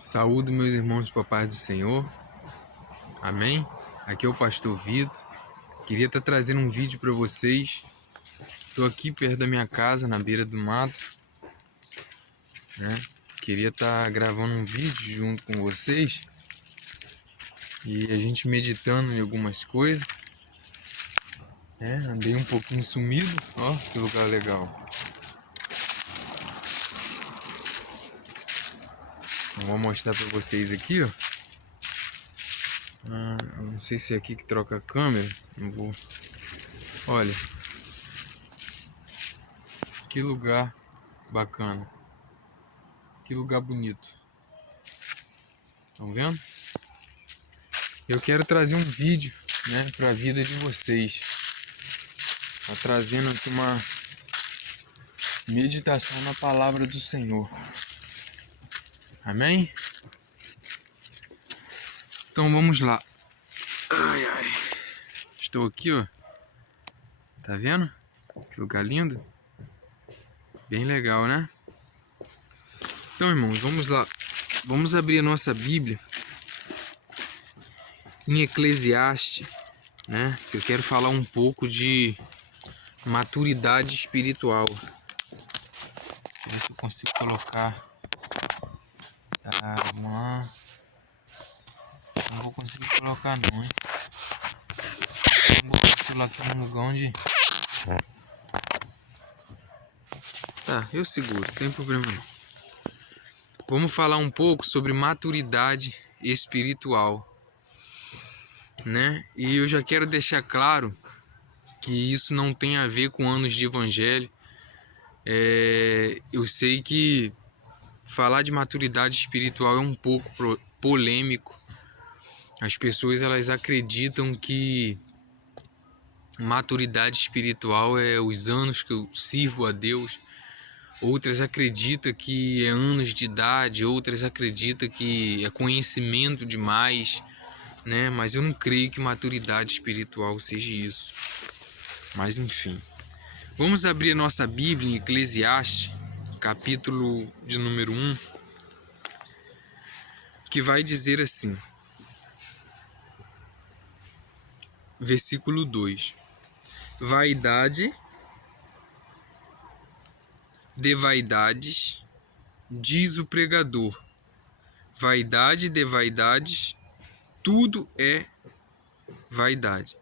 Saúdo meus irmãos com a paz do Senhor, amém? Aqui é o pastor Vitor, queria estar trazendo um vídeo para vocês. Estou aqui perto da minha casa, na beira do mato, né? Queria estar gravando um vídeo junto com vocês e a gente meditando em algumas coisas, né? Andei um pouquinho sumido, ó, que lugar legal. Vou mostrar para vocês aqui, ó. Não sei se é aqui que troca a câmera, não vou. Olha, que lugar bacana, que lugar bonito. Estão vendo? Eu quero trazer um vídeo, né, para a vida de vocês. Tá trazendo aqui uma meditação na palavra do Senhor. Amém? Então vamos lá. Ai, ai. Estou aqui, ó. Tá vendo? Que lugar lindo. Bem legal, né? Então, irmãos, vamos lá. Vamos abrir a nossa Bíblia em Eclesiastes, né? Eu quero falar um pouco de maturidade espiritual. Ver se eu consigo colocar. Tá, vamos lá. Não vou conseguir colocar não, hein? Vou botar o celular aqui num lugar onde... Tá, eu seguro, não tem problema não. Vamos falar um pouco sobre maturidade espiritual, né? E eu já quero deixar claro que isso não tem a ver com anos de evangelho. Eu sei que falar de maturidade espiritual é um pouco polêmico. As pessoas, elas acreditam que maturidade espiritual é os anos que eu sirvo a Deus. Outras acreditam que é anos de idade, outras acreditam que é conhecimento demais, né? Mas eu não creio que maturidade espiritual seja isso. Mas enfim. Vamos abrir a nossa Bíblia em Eclesiastes, capítulo de número 1, que vai dizer assim, versículo 2. Vaidade de vaidades, diz o pregador. Vaidade de vaidades, tudo é vaidade.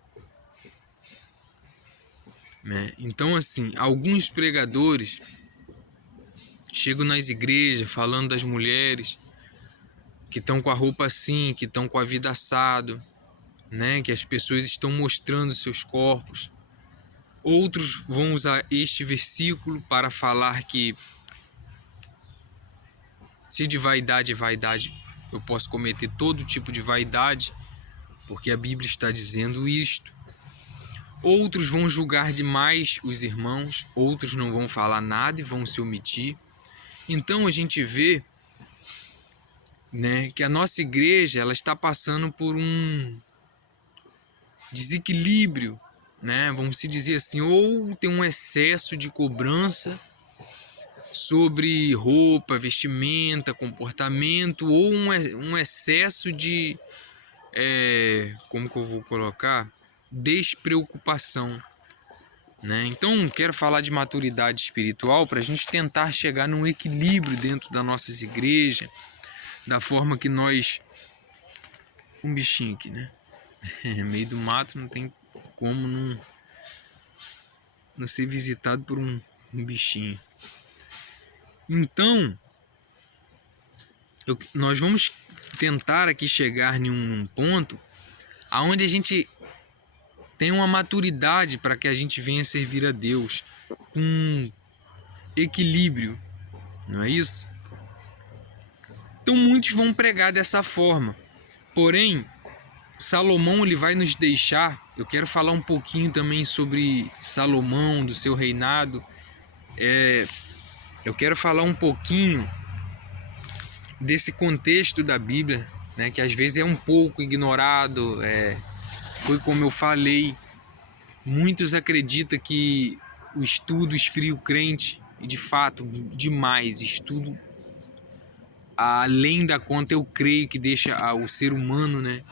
Né? Então, assim, alguns pregadores chegam nas igrejas falando das mulheres que estão com a roupa assim, que estão com a vida assado, né? Que as pessoas estão mostrando seus corpos. Outros vão usar este versículo para falar que se de vaidade é vaidade, eu posso cometer todo tipo de vaidade, porque a Bíblia está dizendo isto. Outros vão julgar demais os irmãos, outros não vão falar nada e vão se omitir. Então a gente vê, né, que a nossa igreja, ela está passando por um desequilíbrio, né? Vamos se dizer assim, ou tem um excesso de cobrança sobre roupa, vestimenta, comportamento, ou um excesso de, como que eu vou colocar? Despreocupação, né? Então, quero falar de maturidade espiritual para a gente tentar chegar num equilíbrio dentro das nossas igrejas, da forma que nós... Um bichinho aqui, né? No meio do mato não tem como não ser visitado por um bichinho. Então, nós vamos tentar aqui chegar em um ponto aonde a gente tem uma maturidade para que a gente venha servir a Deus com equilíbrio, não é isso? Então muitos vão pregar dessa forma, porém Salomão, ele vai nos deixar, eu quero falar um pouquinho também sobre Salomão, do seu reinado, eu quero falar um pouquinho desse contexto da Bíblia, né, que às vezes é um pouco ignorado. Foi como eu falei, muitos acreditam que o estudo esfria o crente, e de fato, demais, estudo além da conta, eu creio que deixa o ser humano, né,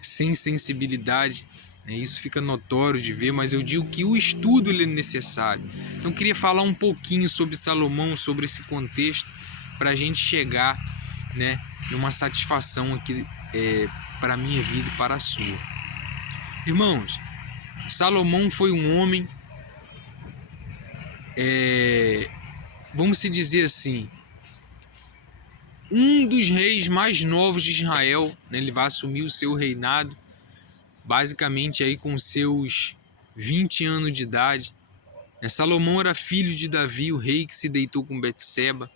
sem sensibilidade, né? Isso fica notório de ver, mas eu digo que o estudo ele é necessário. Então eu queria falar um pouquinho sobre Salomão, sobre esse contexto, para a gente chegar, né, numa satisfação aqui para a minha vida e para a sua. Irmãos, Salomão foi um homem, vamos se dizer assim, um dos reis mais novos de Israel, né? Ele vai assumir o seu reinado basicamente aí com seus 20 anos de idade. Salomão era filho de Davi, o rei que se deitou com Betseba,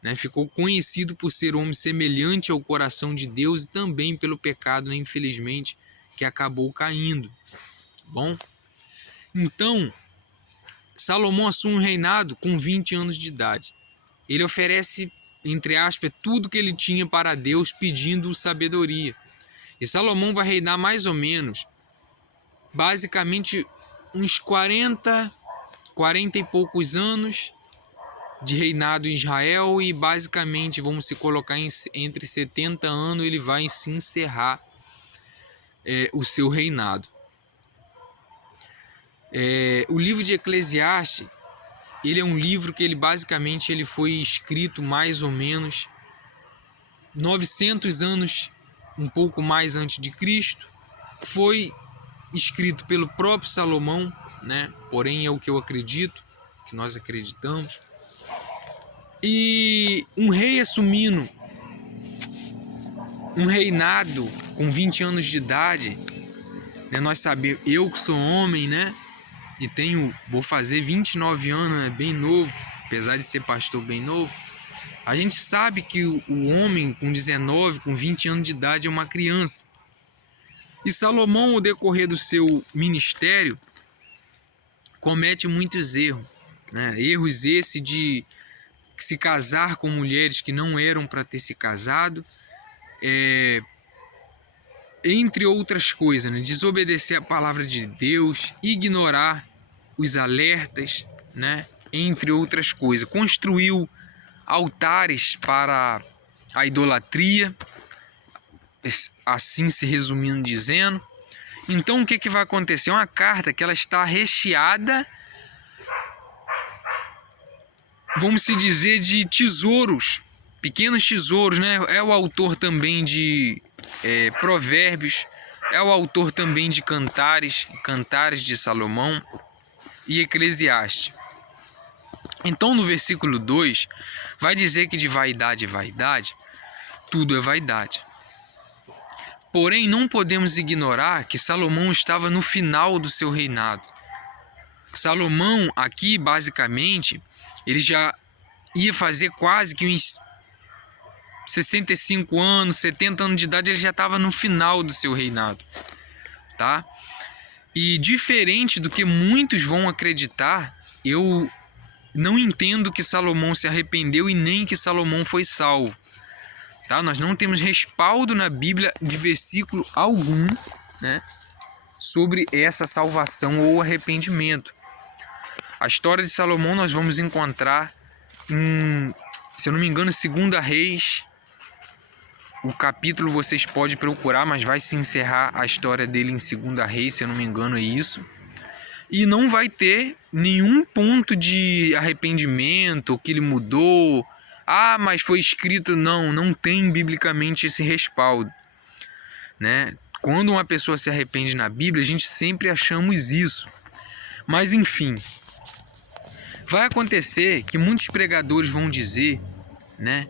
né? Ficou conhecido por ser homem semelhante ao coração de Deus e também pelo pecado, né, infelizmente, que acabou caindo. Bom, então Salomão assume o reinado com 20 anos de idade. Ele oferece, entre aspas, tudo que ele tinha para Deus, pedindo sabedoria. E Salomão vai reinar mais ou menos, basicamente, uns 40 e poucos anos de reinado em Israel, e basicamente, vamos se colocar entre 70 anos, ele vai se encerrar o seu reinado. O livro de Eclesiastes, ele é um livro que basicamente ele foi escrito mais ou menos 900 anos, um pouco mais antes de Cristo. Foi escrito pelo próprio Salomão, né? Porém é o que eu acredito, que nós acreditamos. E um rei assumindo um reinado com 20 anos de idade, né? Nós sabemos, eu que sou homem, né? E vou fazer 29 anos, né? Bem novo, apesar de ser pastor bem novo. A gente sabe que o homem com 19, com 20 anos de idade é uma criança. E Salomão, ao decorrer do seu ministério, comete muitos erros, né? Erros esse de se casar com mulheres que não eram para ter se casado, entre outras coisas, né? Desobedecer a palavra de Deus, ignorar os alertas, né? Entre outras coisas. Construiu altares para a idolatria, assim se resumindo dizendo. Então o que vai acontecer? É uma carta que ela está recheada, vamos se dizer, de tesouros, pequenos tesouros, né? É o autor também de Provérbios, é o autor também de Cantares de Salomão e Eclesiastes. Então no versículo 2 vai dizer que de vaidade, tudo é vaidade. Porém, não podemos ignorar que Salomão estava no final do seu reinado. Salomão aqui, basicamente, ele já ia fazer quase que uns 65 anos, 70 anos de idade, ele já estava no final do seu reinado, tá? E diferente do que muitos vão acreditar, eu não entendo que Salomão se arrependeu e nem que Salomão foi salvo, tá? Nós não temos respaldo na Bíblia de versículo algum, né, sobre essa salvação ou arrependimento. A história de Salomão nós vamos encontrar em, se eu não me engano, 2 Reis. O capítulo vocês podem procurar, mas vai se encerrar a história dele em 2 Reis, se eu não me engano é isso. E não vai ter nenhum ponto de arrependimento, que ele mudou. Ah, mas foi escrito. Não tem biblicamente esse respaldo, né? Quando uma pessoa se arrepende na Bíblia, a gente sempre achamos isso. Mas enfim, vai acontecer que muitos pregadores vão dizer, né,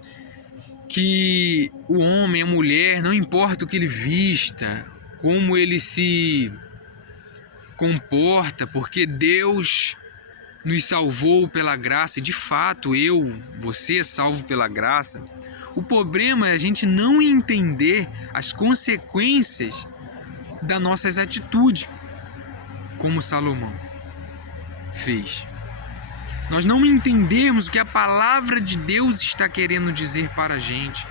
que o homem, a mulher, não importa o que ele vista, como ele se comporta, porque Deus nos salvou pela graça. E de fato, você é salvo pela graça. O problema é a gente não entender as consequências das nossas atitudes, como Salomão fez. Nós não entendemos o que a palavra de Deus está querendo dizer para a gente.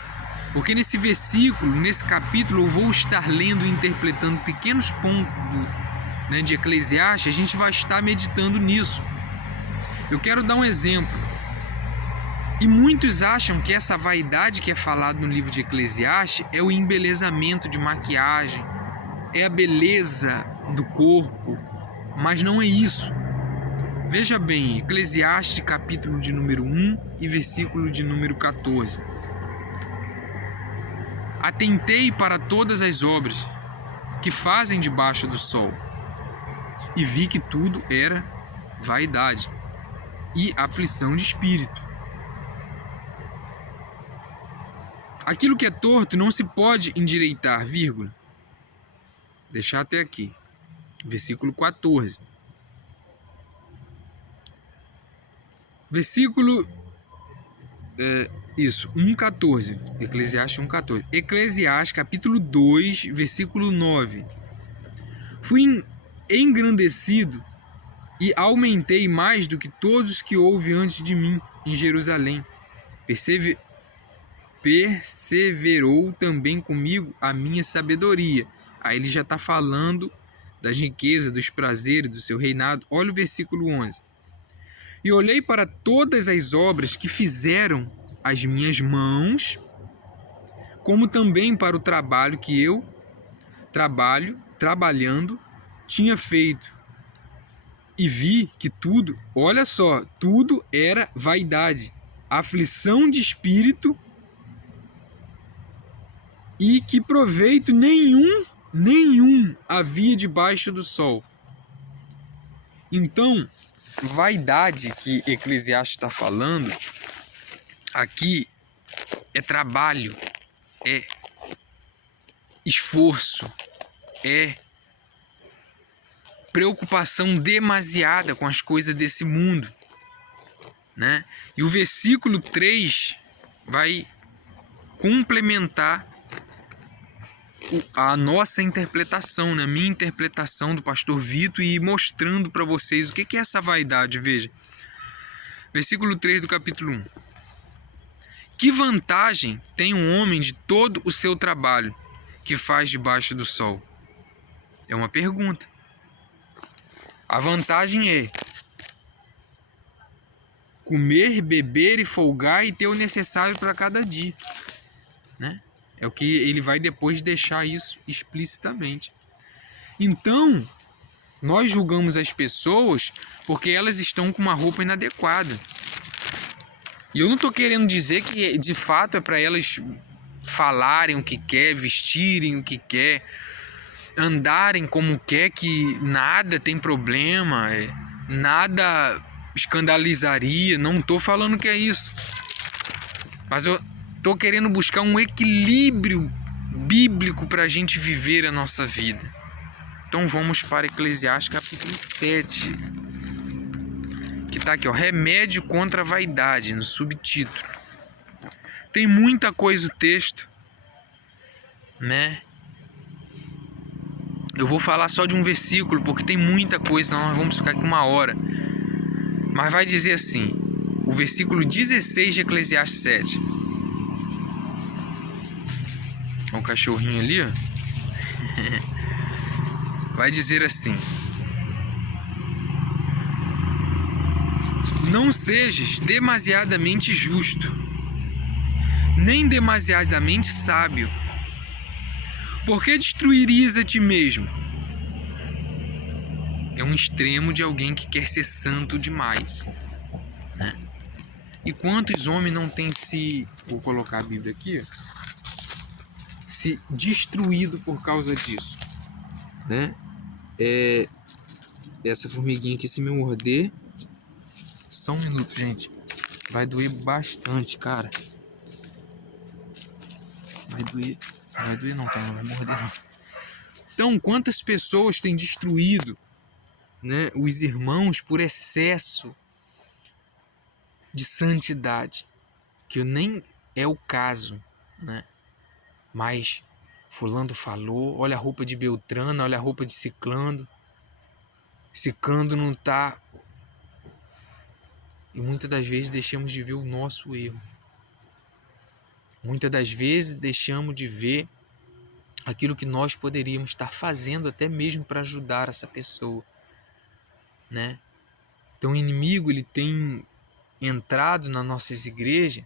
Porque nesse versículo, nesse capítulo, eu vou estar lendo e interpretando pequenos pontos, né, de Eclesiastes. A gente vai estar meditando nisso. Eu quero dar um exemplo. E muitos acham que essa vaidade que é falada no livro de Eclesiastes é o embelezamento de maquiagem, é a beleza do corpo, mas não é isso. Veja bem, Eclesiastes capítulo de número 1 e versículo de número 14. Atentei para todas as obras que fazem debaixo do sol, e vi que tudo era vaidade e aflição de espírito. Aquilo que é torto não se pode endireitar, vírgula. Deixar até aqui. Versículo 14. Versículo 1,14. Eclesiastes 1,14. Eclesiastes capítulo 2, versículo 9. Fui engrandecido e aumentei mais do que todos os que houve antes de mim em Jerusalém. Perseverou também comigo a minha sabedoria. Aí ele já está falando das riquezas, dos prazeres do seu reinado. Olha o versículo 11. E olhei para todas as obras que fizeram as minhas mãos, como também para o trabalho que eu, trabalhando, tinha feito. E vi que tudo, olha só, tudo era vaidade, aflição de espírito, e que proveito nenhum havia debaixo do sol. Então, vaidade que Eclesiastes está falando aqui é trabalho, é esforço, é preocupação demasiada com as coisas desse mundo, né? E o versículo 3 vai complementar a nossa interpretação, né? Minha interpretação do pastor Vitor, e mostrando para vocês o que é essa vaidade. Veja, versículo 3 do capítulo 1. Que vantagem tem um homem de todo o seu trabalho que faz debaixo do sol? É uma pergunta. A vantagem é comer, beber e folgar e ter o necessário para cada dia, né? É o que ele vai depois deixar isso explicitamente. Então, nós julgamos as pessoas porque elas estão com uma roupa inadequada. E eu não estou querendo dizer que de fato é para elas falarem o que quer, vestirem o que quer, andarem como quer, que nada tem problema, nada escandalizaria. Não estou falando que é isso. Mas eu estou querendo buscar um equilíbrio bíblico para a gente viver a nossa vida. Então vamos para Eclesiastes capítulo 7, que está aqui, ó, remédio contra a vaidade, no subtítulo. Tem muita coisa o texto, né? Eu vou falar só de um versículo, porque tem muita coisa, senão nós vamos ficar aqui 1 hora. Mas vai dizer assim, o versículo 16 de Eclesiastes 7. Olha o cachorrinho ali, ó. Vai dizer assim: não sejas demasiadamente justo, nem demasiadamente sábio, porque destruirias a ti mesmo. É um extremo de alguém que quer ser santo demais, né? E quantos homens não têm se... Vou colocar a Bíblia aqui, ó, se destruído por causa disso, né? Essa formiguinha aqui, se me morder, só um minuto, gente, vai doer bastante, cara. Vai doer não, cara, não vai morder não. Então, quantas pessoas têm destruído, né, os irmãos por excesso de santidade, que nem é o caso, né? Mas fulano falou, olha a roupa de Beltrano, olha a roupa de Ciclano. Ciclano não tá. E muitas das vezes deixamos de ver o nosso erro. Muitas das vezes deixamos de ver aquilo que nós poderíamos estar fazendo até mesmo para ajudar essa pessoa, né? Então o inimigo, ele tem entrado nas nossas igrejas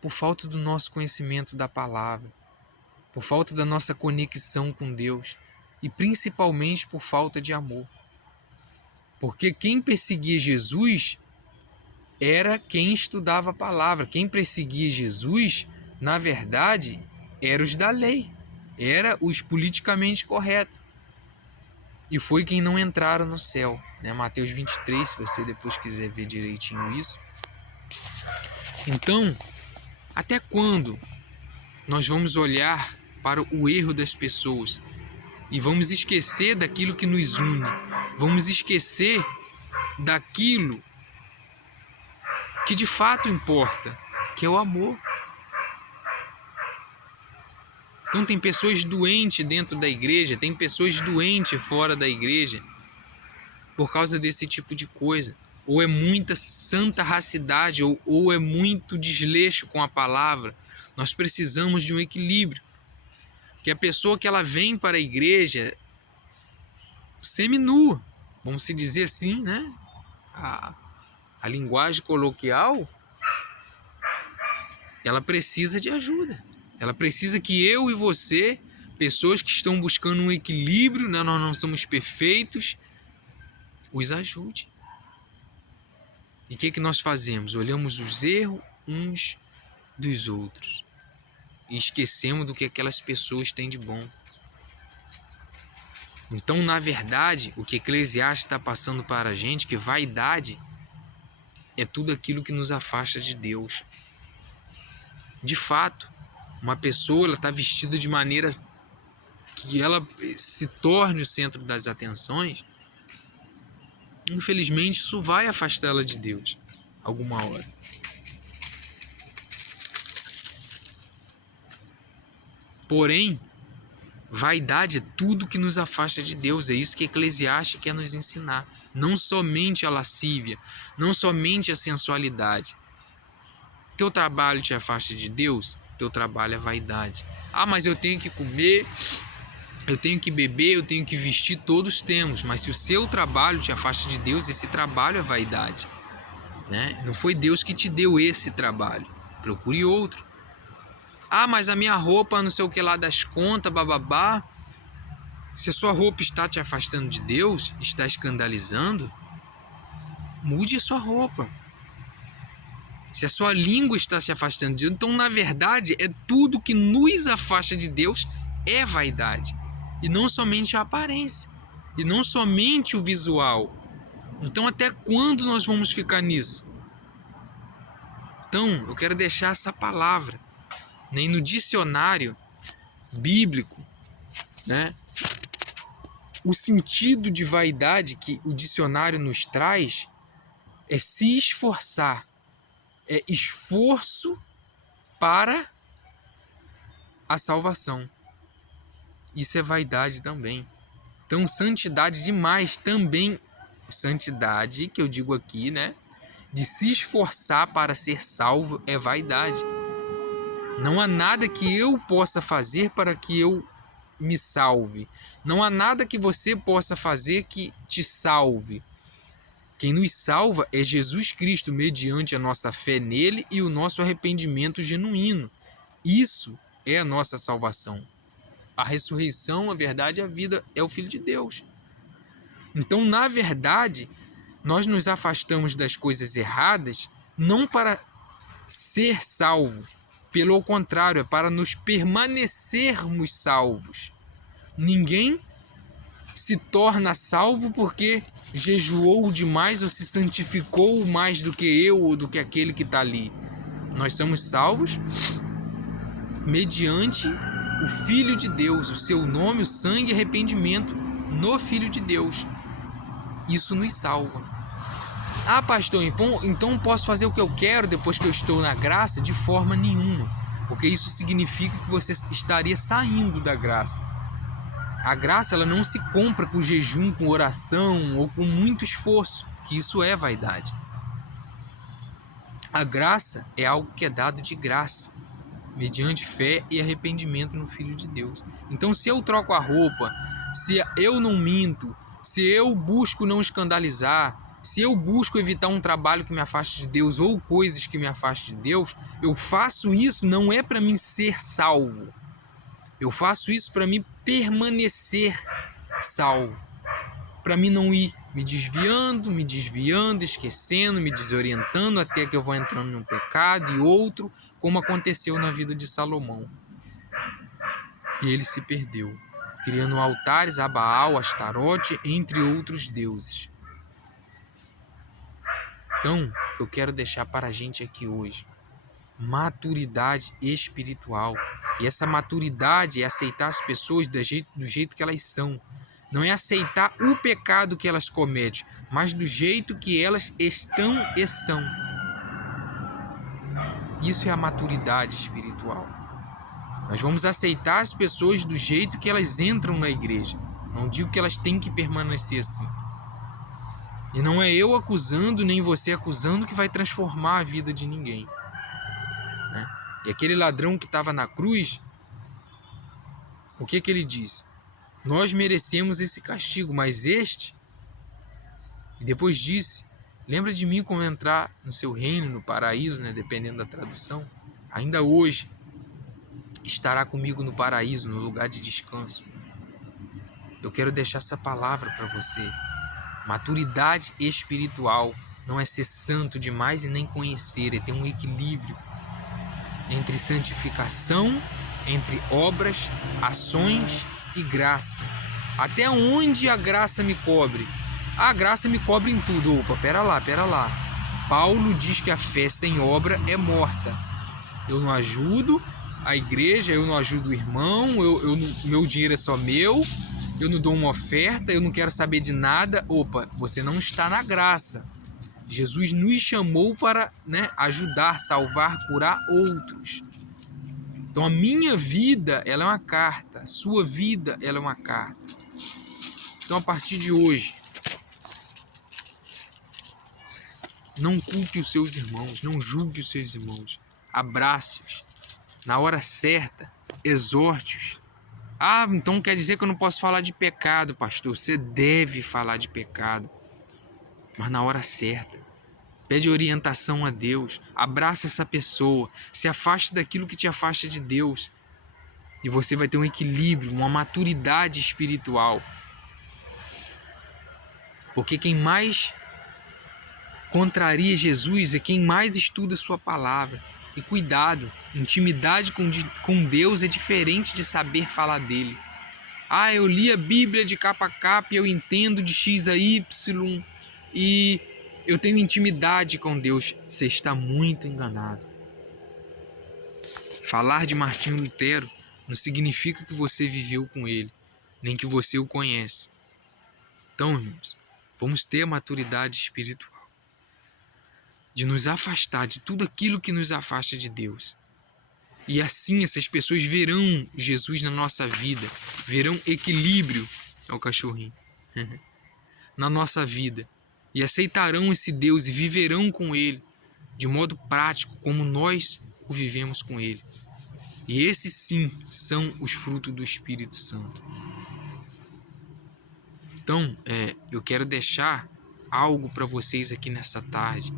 por falta do nosso conhecimento da palavra, por falta da nossa conexão com Deus e principalmente por falta de amor. Porque quem perseguia Jesus era quem estudava a palavra. Quem perseguia Jesus, na verdade, eram os da lei, eram os politicamente corretos. E foi quem não entraram no céu. Mateus 23, se você depois quiser ver direitinho isso. Então, até quando nós vamos olhar para o erro das pessoas e vamos esquecer daquilo que nos une? Vamos esquecer daquilo que de fato importa, que é o amor. Então tem pessoas doentes dentro da igreja, tem pessoas doentes fora da igreja por causa desse tipo de coisa. Ou é muita santa racidade, ou é muito desleixo com a palavra. Nós precisamos de um equilíbrio. Que a pessoa que ela vem para a igreja seminua, vamos se dizer assim, né? A linguagem coloquial, ela precisa de ajuda. Ela precisa que eu e você, pessoas que estão buscando um equilíbrio, né? Nós não somos perfeitos, os ajude. E o que nós fazemos? Olhamos os erros uns dos outros e esquecemos do que aquelas pessoas têm de bom. Então, na verdade, o que Eclesiastes está passando para a gente, que vaidade é tudo aquilo que nos afasta de Deus. De fato, uma pessoa está vestida de maneira que ela se torne o centro das atenções. Infelizmente, isso vai afastá-la de Deus alguma hora. Porém, vaidade é tudo que nos afasta de Deus. É isso que Eclesiastes quer nos ensinar. Não somente a lascívia, não somente a sensualidade. Teu trabalho te afasta de Deus, teu trabalho é vaidade. Mas eu tenho que comer, eu tenho que beber, eu tenho que vestir, todos temos. Mas se o seu trabalho te afasta de Deus, esse trabalho é vaidade, né? Não foi Deus que te deu esse trabalho. Procure outro. Mas a minha roupa, não sei o que lá das contas, bababá. Se a sua roupa está te afastando de Deus, está escandalizando, mude a sua roupa. Se a sua língua está se afastando de Deus, então na verdade é tudo que nos afasta de Deus é vaidade. E não somente a aparência, e não somente o visual. Então até quando nós vamos ficar nisso? Então eu quero deixar essa palavra, né? E no dicionário bíblico, né? O sentido de vaidade que o dicionário nos traz é se esforçar, é esforço para a salvação. Isso é vaidade também. Então, santidade demais também, santidade que eu digo aqui, né? De se esforçar para ser salvo é vaidade. Não há nada que eu possa fazer para que eu me salve. Não há nada que você possa fazer que te salve. Quem nos salva é Jesus Cristo, mediante a nossa fé nele e o nosso arrependimento genuíno. Isso é a nossa salvação. A ressurreição, a verdade e a vida é o Filho de Deus. Então, na verdade, nós nos afastamos das coisas erradas não para ser salvo, pelo contrário, é para nos permanecermos salvos. Ninguém se torna salvo porque jejuou demais ou se santificou mais do que eu ou do que aquele que está ali. Nós somos salvos mediante o Filho de Deus, o seu nome, o sangue e arrependimento no Filho de Deus. Isso nos salva. Pastor, então posso fazer o que eu quero depois que eu estou na graça? De forma nenhuma, porque isso significa que você estaria saindo da graça. A graça, ela não se compra com jejum, com oração ou com muito esforço, que isso é vaidade. A graça é algo que é dado de graça, mediante fé e arrependimento no Filho de Deus. Então, se eu troco a roupa, se eu não minto, se eu busco não escandalizar, Se eu busco evitar um trabalho que me afaste de Deus ou coisas que me afastem de Deus, eu faço isso não é para mim ser salvo. Eu faço isso para mim permanecer salvo. Para mim não ir me desviando, esquecendo, me desorientando até que eu vou entrando num pecado e outro, como aconteceu na vida de Salomão. E ele se perdeu, criando altares a Baal, Astarote, entre outros deuses. Então, o que eu quero deixar para a gente aqui hoje, maturidade espiritual. E essa maturidade é aceitar as pessoas do jeito que elas são. Não é aceitar o pecado que elas cometem, mas do jeito que elas estão e são. Isso é a maturidade espiritual. Nós vamos aceitar as pessoas do jeito que elas entram na igreja. Não digo que elas têm que permanecer assim. E não é eu acusando, nem você acusando, que vai transformar a vida de ninguém. Né? E aquele ladrão que estava na cruz, o que ele diz? Nós merecemos esse castigo, mas este... E depois disse, lembra de mim quando entrar no seu reino, no paraíso, né? Dependendo da tradução. Ainda hoje estará comigo no paraíso, no lugar de descanso. Eu quero deixar essa palavra para você. Maturidade espiritual não é ser santo demais e nem conhecer, é ter um equilíbrio entre santificação, entre obras, ações e graça. Até onde a graça me cobre? A graça me cobre em tudo. Opa, pera lá. Paulo diz que a fé sem obra é morta. Eu não ajudo a igreja, eu não ajudo o irmão, meu dinheiro é só meu, eu não dou uma oferta, eu não quero saber de nada. Opa, você não está na graça. Jesus nos chamou para, ajudar, salvar, curar outros. Então a minha vida, ela é uma carta, a sua vida, ela é uma carta. Então a partir de hoje, não culpe os seus irmãos, não julgue os seus irmãos, abrace-os, na hora certa, exorte-os. Ah, então quer dizer que eu não posso falar de pecado, pastor? Você deve falar de pecado, mas na hora certa. Pede orientação a Deus, abraça essa pessoa, se afaste daquilo que te afasta de Deus. E você vai ter um equilíbrio, uma maturidade espiritual. Porque quem mais contraria Jesus é quem mais estuda sua palavra. E cuidado, intimidade com Deus é diferente de saber falar dele. Ah, eu li a Bíblia de capa a capa e eu entendo de X a Y e eu tenho intimidade com Deus. Você está muito enganado. Falar de Martinho Lutero não significa que você viveu com ele, nem que você o conhece. Então, irmãos, vamos ter a maturidade espiritual de nos afastar de tudo aquilo que nos afasta de Deus. E assim essas pessoas verão Jesus na nossa vida, verão equilíbrio, é o cachorrinho, na nossa vida. E aceitarão esse Deus e viverão com Ele de modo prático, como nós o vivemos com Ele. E esses sim são os frutos do Espírito Santo. Então, eu quero deixar algo para vocês aqui nessa tarde.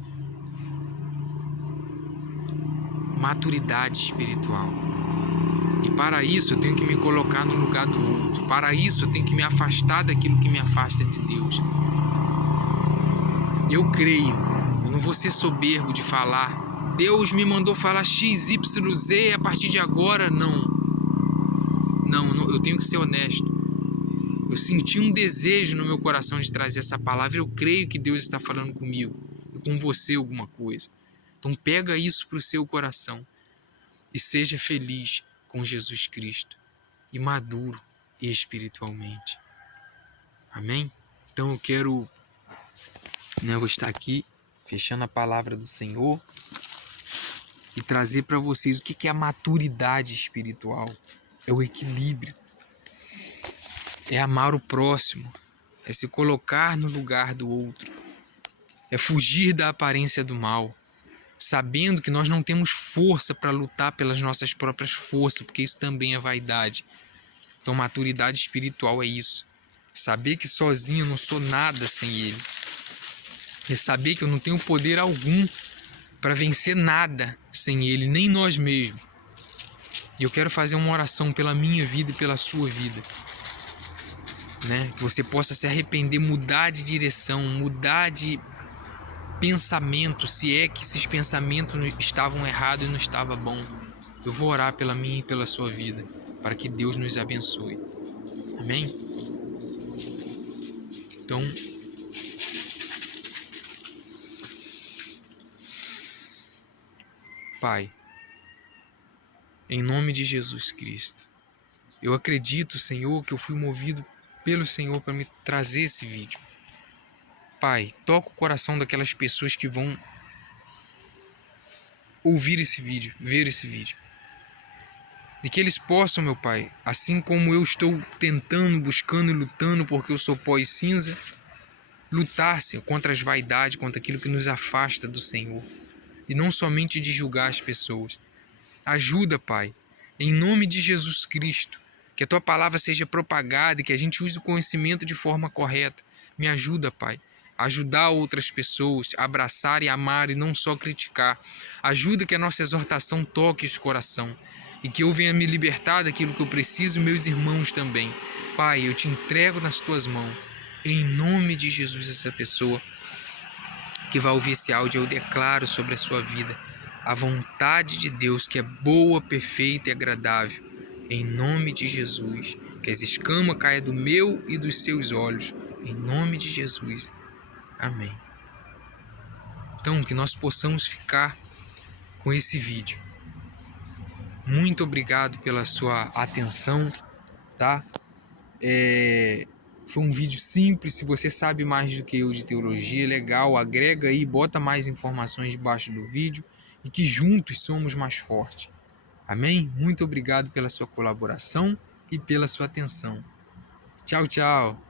Maturidade espiritual. E para isso eu tenho que me colocar no lugar do outro. Para isso eu tenho que me afastar daquilo que me afasta de Deus. Eu creio, eu não vou ser soberbo de falar, Deus me mandou falar X, Y, Z a partir de agora. Não, eu tenho que ser honesto. Eu senti um desejo no meu coração de trazer essa palavra. Eu creio que Deus está falando comigo e com você alguma coisa. Então pega isso para o seu coração e seja feliz com Jesus Cristo e maduro espiritualmente. Amém? Então eu vou estar aqui fechando a palavra do Senhor e trazer para vocês o que é a maturidade espiritual. É o equilíbrio, é amar o próximo, é se colocar no lugar do outro, é fugir da aparência do mal, sabendo que nós não temos força para lutar pelas nossas próprias forças, porque isso também é vaidade. Então maturidade espiritual é isso, saber que sozinho eu não sou nada sem Ele. É saber que eu não tenho poder algum para vencer nada sem Ele, nem nós mesmos. E eu quero fazer uma oração pela minha vida e pela sua vida, né? Que você possa se arrepender, mudar de direção, mudar de pensamento, se é que esses pensamentos estavam errados e não estava bom. Eu vou orar pela minha e pela sua vida, para que Deus nos abençoe. Amém? Então, Pai, em nome de Jesus Cristo, eu acredito, Senhor, que eu fui movido pelo Senhor para me trazer esse vídeo. Pai, toca o coração daquelas pessoas que vão ouvir esse vídeo, ver esse vídeo. E que eles possam, meu Pai, assim como eu estou tentando, buscando e lutando, porque eu sou pó e cinza, lutar, Senhor, contra as vaidades, contra aquilo que nos afasta do Senhor. E não somente de julgar as pessoas. Ajuda, Pai, em nome de Jesus Cristo, que a Tua palavra seja propagada e que a gente use o conhecimento de forma correta. Me ajuda, Pai, a ajudar outras pessoas, a abraçar e amar e não só criticar. Ajuda que a nossa exortação toque esse coração e que eu venha me libertar daquilo que eu preciso e meus irmãos também. Pai, eu te entrego nas Tuas mãos, em nome de Jesus, essa pessoa que vai ouvir esse áudio. Eu declaro sobre a sua vida a vontade de Deus, que é boa, perfeita e agradável, em nome de Jesus. Que as escamas caiam do meu e dos seus olhos, em nome de Jesus. Amém. Então, que nós possamos ficar com esse vídeo. Muito obrigado pela sua atenção, tá? Foi um vídeo simples. Se você sabe mais do que eu de teologia, legal, agrega aí, bota mais informações debaixo do vídeo e que juntos somos mais fortes. Amém? Muito obrigado pela sua colaboração e pela sua atenção. Tchau, tchau.